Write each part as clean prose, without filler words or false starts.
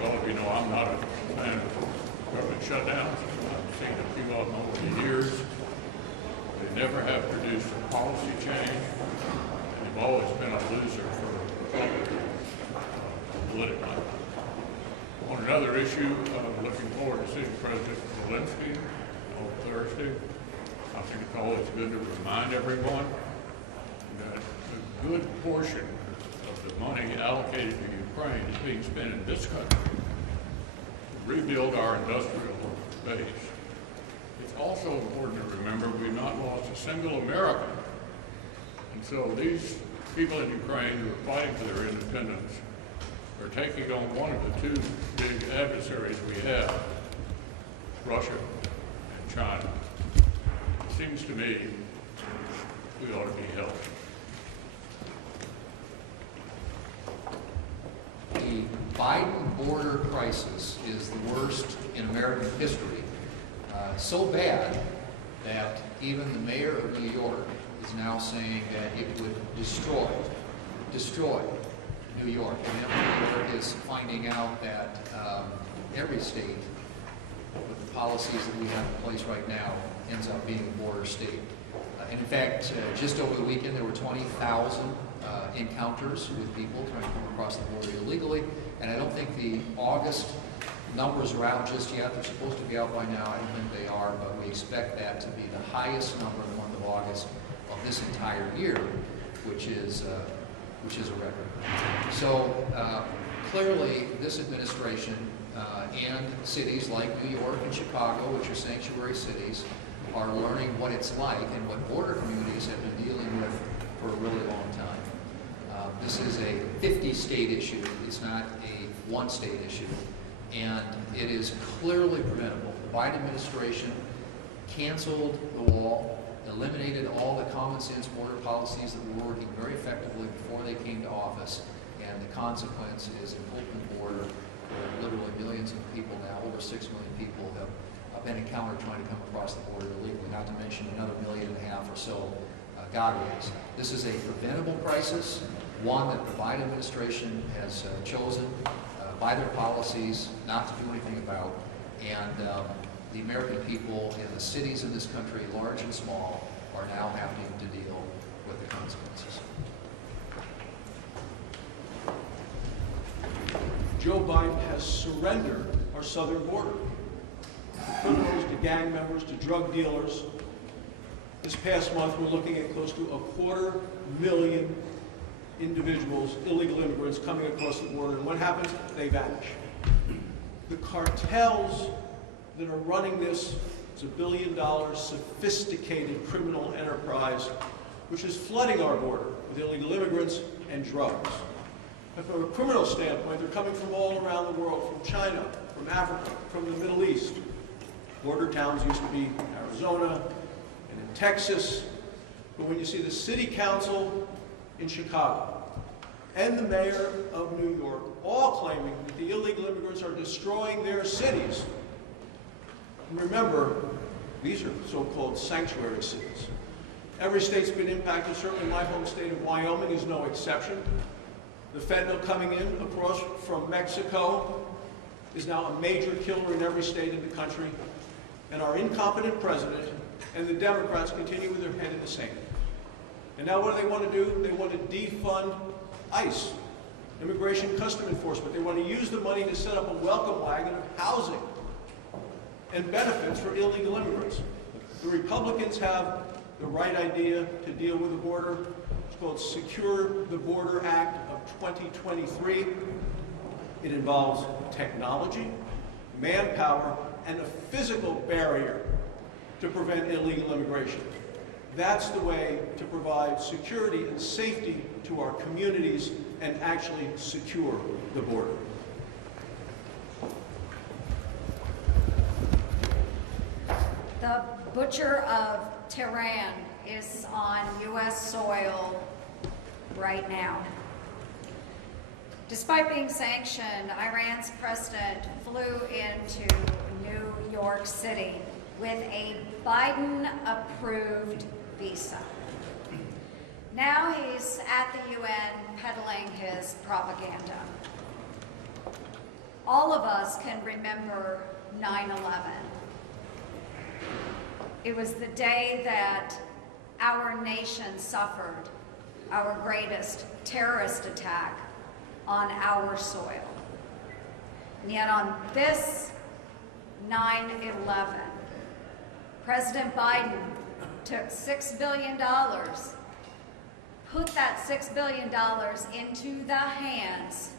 think all of you know I'm not a fan of government shutdowns. I've seen a few of them over the years. They never have produced a policy change, and they've always been a loser for Republicans politically. On another issue, I'm looking forward to seeing President Zelensky on Thursday. I think it's always good to remind everyone that a good portion of the money allocated to Ukraine is being spent in this country to rebuild our industrial base. It's also important to remember we've not lost a single American. And so these people in Ukraine who are fighting for their independence are taking on one of the two big adversaries we have, Russia and China. It seems to me we ought to be helped. The Biden border crisis is the worst in American history. So bad that even the mayor of New York is now saying that it would destroy New York. And New York is finding out that every state with the policies that we have in place right now ends up being a border state. And in fact, just over the weekend there were 20,000 encounters with people trying to come across the border illegally. And I don't think the August numbers are out just yet. They're supposed to be out by now. I don't think they are, but we expect that to be the highest number in the month of August of this entire year, which is a record. So clearly, this administration and cities like New York and Chicago, which are sanctuary cities, are learning what it's like and what border communities have been dealing with for a really long time. This is a 50-state issue. It's not a one-state issue. And it is clearly preventable. The Biden administration canceled the wall, eliminated all the common sense border policies that were working very effectively before they came to office. And the consequence is an open border where literally millions of people now, over 6 million people, have been encountered trying to come across the border illegally, not to mention another 1.5 million or so gotaways. This is a preventable crisis, one that the Biden administration has chosen by their policies not to do anything about, and the American people in the cities in this country, large and small, are now having to deal with the consequences. Joe Biden has surrendered our southern border. To criminals, to gang members, to drug dealers. This past month, we're looking at close to 250,000 individuals, illegal immigrants, coming across the border. And what happens? They vanish. The cartels that are running this, it's $1 billion sophisticated criminal enterprise, which is flooding our border with illegal immigrants and drugs. And from a criminal standpoint, they're coming from all around the world, from China, from Africa, from the Middle East. Border towns used to be Arizona and in Texas. But when you see the city council in Chicago and the mayor of New York all claiming that the illegal immigrants are destroying their cities, and remember, these are so-called sanctuary cities. Every state's been impacted. Certainly my home state of Wyoming is no exception. The fentanyl coming in across from Mexico is now a major killer in every state in the country. And our incompetent president and the Democrats continue with their head in the sand. And now what do they want to do? They want to defund ICE, Immigration Custom Enforcement. They want to use the money to set up a welcome wagon of housing and benefits for illegal immigrants. The Republicans have the right idea to deal with the border. It's called Secure the Border Act of 2023. It involves technology, manpower, and a physical barrier to prevent illegal immigration. That's the way to provide security and safety to our communities and actually secure the border. The butcher of Tehran is on U.S. soil right now. Despite being sanctioned, Iran's president flew into New York City with a Biden-approved visa. Now he's at the UN peddling his propaganda. all of us can remember 9/11. It was the day that our nation suffered our greatest terrorist attack on our soil. And yet on this 9/11, President Biden took $6 billion, put that $6 billion into the hands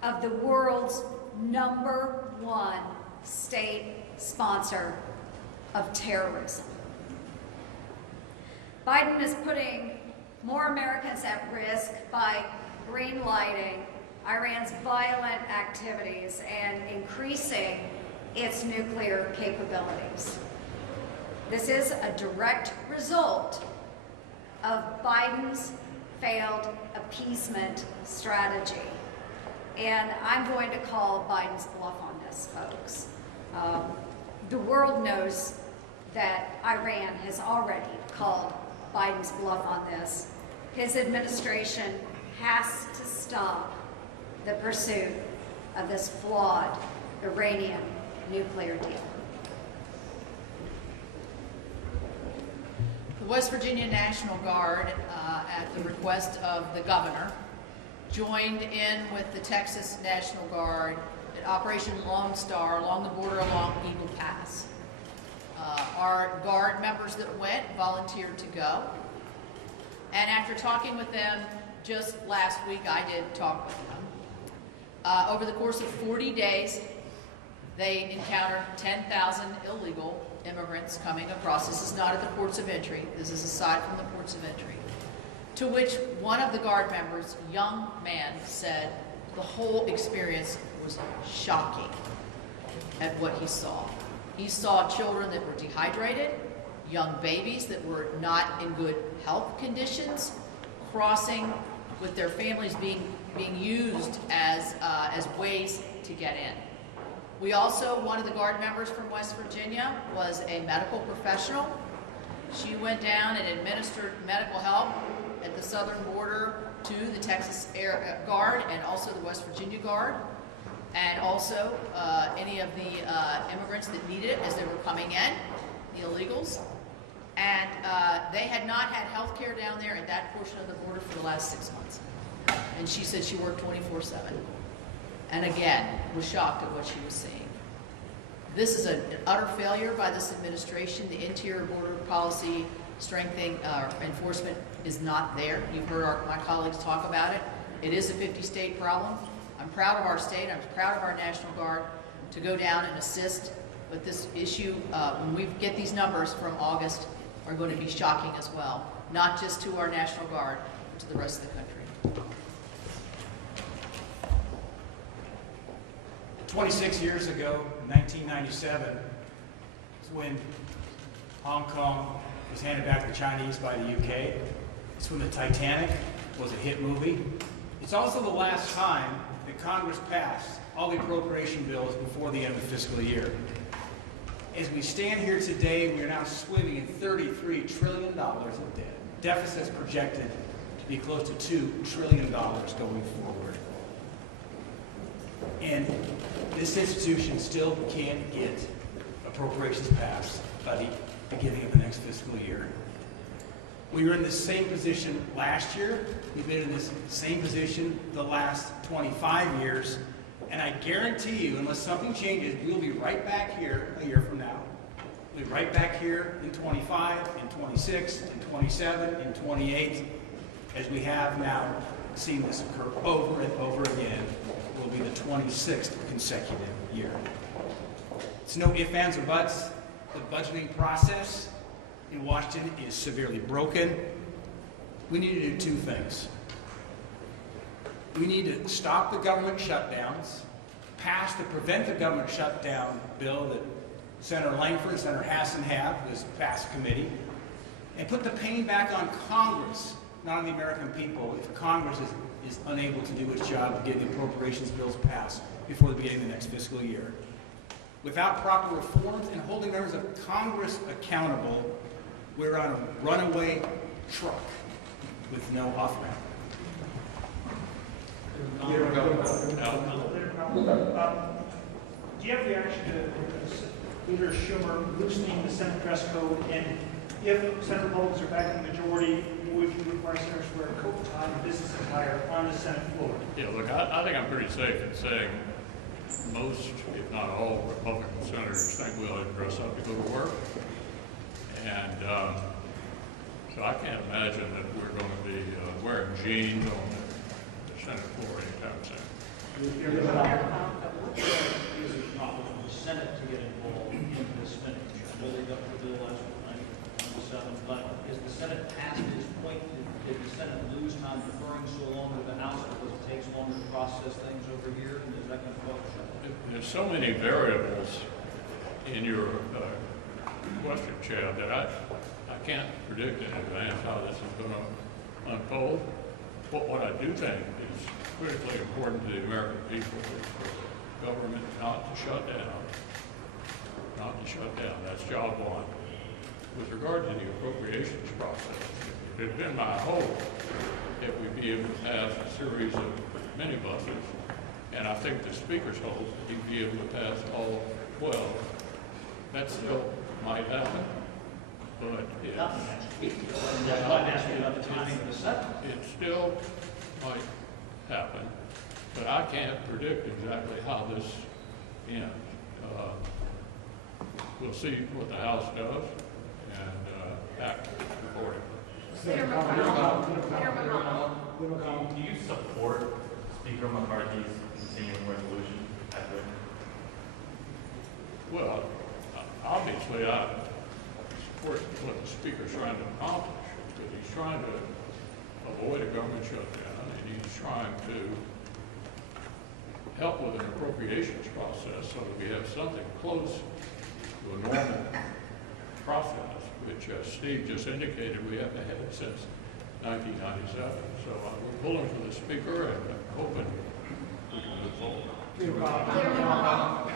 of the world's #1 state sponsor of terrorism. Biden is putting more Americans at risk by greenlighting Iran's violent activities and increasing its nuclear capabilities. This is a direct result of Biden's failed appeasement strategy. And I'm going to call Biden's bluff on this, folks. The world knows that Iran has already called Biden's bluff on this. His administration has to stop the pursuit of this flawed Iranian nuclear deal. The West Virginia National Guard, at the request of the governor, joined in with the Texas National Guard at Operation Lone Star along the border along Eagle Pass. Our Guard members that went volunteered to go. And after talking with them just last week, I did talk with them. Over the course of 40 days, they encountered 10,000 illegal immigrants coming across. This is not at the ports of entry. This is aside from the ports of entry. To which one of the Guard members, young man, said the whole experience was shocking at what he saw. He saw children that were dehydrated, young babies that were not in good health conditions, crossing with their families being used as ways to get in. We also, one of the Guard members from West Virginia was a medical professional. She went down and administered medical help at the southern border to the Texas Guard and also the West Virginia Guard, and also any of the immigrants that needed it as they were coming in, the illegals. And they had not had health care down there at that portion of the border for the last 6 months. And she said she worked 24/7. And again, was shocked at what she was seeing. This is an utter failure by this administration. The interior border policy strengthening enforcement is not there. You've heard my colleagues talk about it. It is a 50-state problem. I'm proud of our state. I'm proud of our National Guard to go down and assist. But this issue, when we get these numbers from August, are going to be shocking as well. Not just to our National Guard, but to the rest of the country. 26 years ago, in 1997, is when Hong Kong was handed back to the Chinese by the UK. It's when the Titanic was a hit movie. It's also the last time that Congress passed all the appropriation bills before the end of the fiscal year. As we stand here today, we are now swimming in $33 trillion of debt. Deficits projected to be close to $2 trillion going forward. And this institution still can't get appropriations passed by the beginning of the next fiscal year. We were in the same position last year. We've been in this same position the last 25 years. And I guarantee you, unless something changes, we'll be right back here a year from now. We'll be right back here in 25, in 26, in 27, in 28, as we have now seen this occur over and over again. Will be the 26th consecutive year. It's no ifs, ands, or buts. The budgeting process in Washington is severely broken. We need to do two things. We need to stop the government shutdowns, pass the Prevent the Government Shutdown bill that Senator Langford and Senator Hassan have, this past committee, and put the pain back on Congress, not on the American people, if Congress is unable to do its job of getting the appropriations bills passed before the beginning of the next fiscal year. Without proper reforms and holding members of Congress accountable, we're on a runaway truck with no off-ramp. Now, Do you have a reaction to Leader Schumer loosening the Senate dress code? And if Senate Republicans are back in the majority, would you require senators to wear a coat and tie and business attire on the Senate floor? Yeah, look, I think I'm pretty safe in saying most, if not all, Republican senators think we ought to dress up to go to work. And so I can't imagine that we're going to be wearing jeans on the Senate floor anytime soon. Is it possible for the Senate to get involved in this finish? I know they got the bill last night on the 7th, but is the Senate past this point? Did the Senate lose time deferring so long to the House because it takes longer to process things over here? And is that going to cause a shutdown? There's so many variables in your question, Chad, that I can't predict in advance how this is going to unfold. What I do think is critically important to the American people is for the government not to shut down. Not to shut down. That's job one. With regard to the appropriations process, it had been my hope that we'd be able to pass a series of minibuses, and I think the Speaker's hope he'd be able to pass all 12. That still might happen, but That's why I'm asking about the timing of the Senate. it still might happen, but I can't predict exactly how this ends. We'll see what the House does and act accordingly. Senator McConnell. Senator McConnell. Do you support Speaker McCarthy's continuing resolution as written? Well, obviously, I support what the Speaker's trying to accomplish, because he's trying to avoid a government shutdown, and he's trying to help with an appropriations process so that we have something close to a normal process, which Steve just indicated we haven't had since 1997. So we're pulling for the Speaker and hoping we can move forward. Senator McConnell.